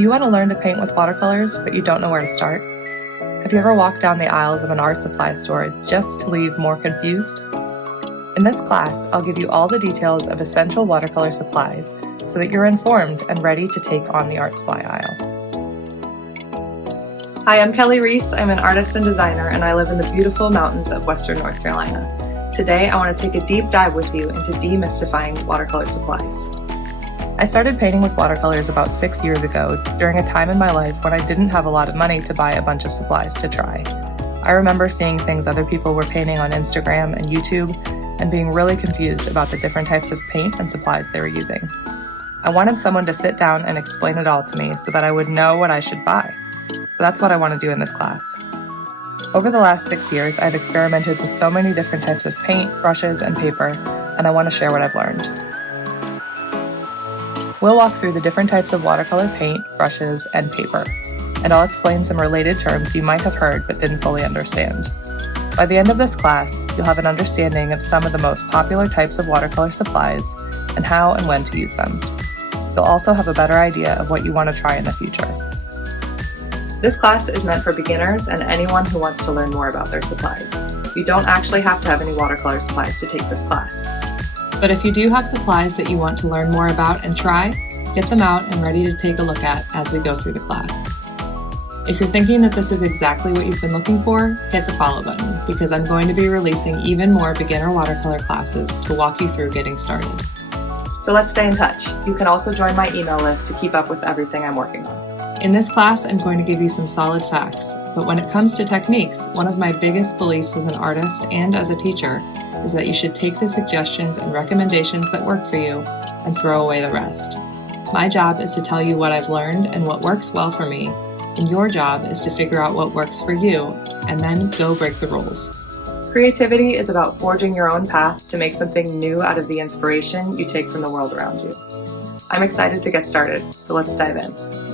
Do you want to learn to paint with watercolors, but you don't know where to start? Have you ever walked down the aisles of an art supply store just to leave more confused? In this class, I'll give you all the details of essential watercolor supplies so that you're informed and ready to take on the art supply aisle. Hi, I'm Kelly Reese. I'm an artist and designer, and I live in the beautiful mountains of Western North Carolina. Today, I want to take a deep dive with you into demystifying watercolor supplies. I started painting with watercolors about 6 years ago during a time in my life when I didn't have a lot of money to buy a bunch of supplies to try. I remember seeing things other people were painting on Instagram and YouTube and being really confused about the different types of paint and supplies they were using. I wanted someone to sit down and explain it all to me so that I would know what I should buy. So that's what I want to do in this class. Over the last 6 years, I've experimented with so many different types of paint, brushes, and paper, and I want to share what I've learned. We'll walk through the different types of watercolor paint, brushes, and paper, and I'll explain some related terms you might have heard but didn't fully understand. By the end of this class, you'll have an understanding of some of the most popular types of watercolor supplies and how and when to use them. You'll also have a better idea of what you want to try in the future. This class is meant for beginners and anyone who wants to learn more about their supplies. You don't actually have to have any watercolor supplies to take this class. But if you do have supplies that you want to learn more about and try, get them out and ready to take a look at as we go through the class. If you're thinking that this is exactly what you've been looking for, hit the follow button, because I'm going to be releasing even more beginner watercolor classes to walk you through getting started. So let's stay in touch. You can also join my email list to keep up with everything I'm working on. In this class, I'm going to give you some solid facts, but when it comes to techniques, one of my biggest beliefs as an artist and as a teacher is that you should take the suggestions and recommendations that work for you and throw away the rest. My job is to tell you what I've learned and what works well for me, and your job is to figure out what works for you and then go break the rules. Creativity is about forging your own path to make something new out of the inspiration you take from the world around you. I'm excited to get started, so let's dive in.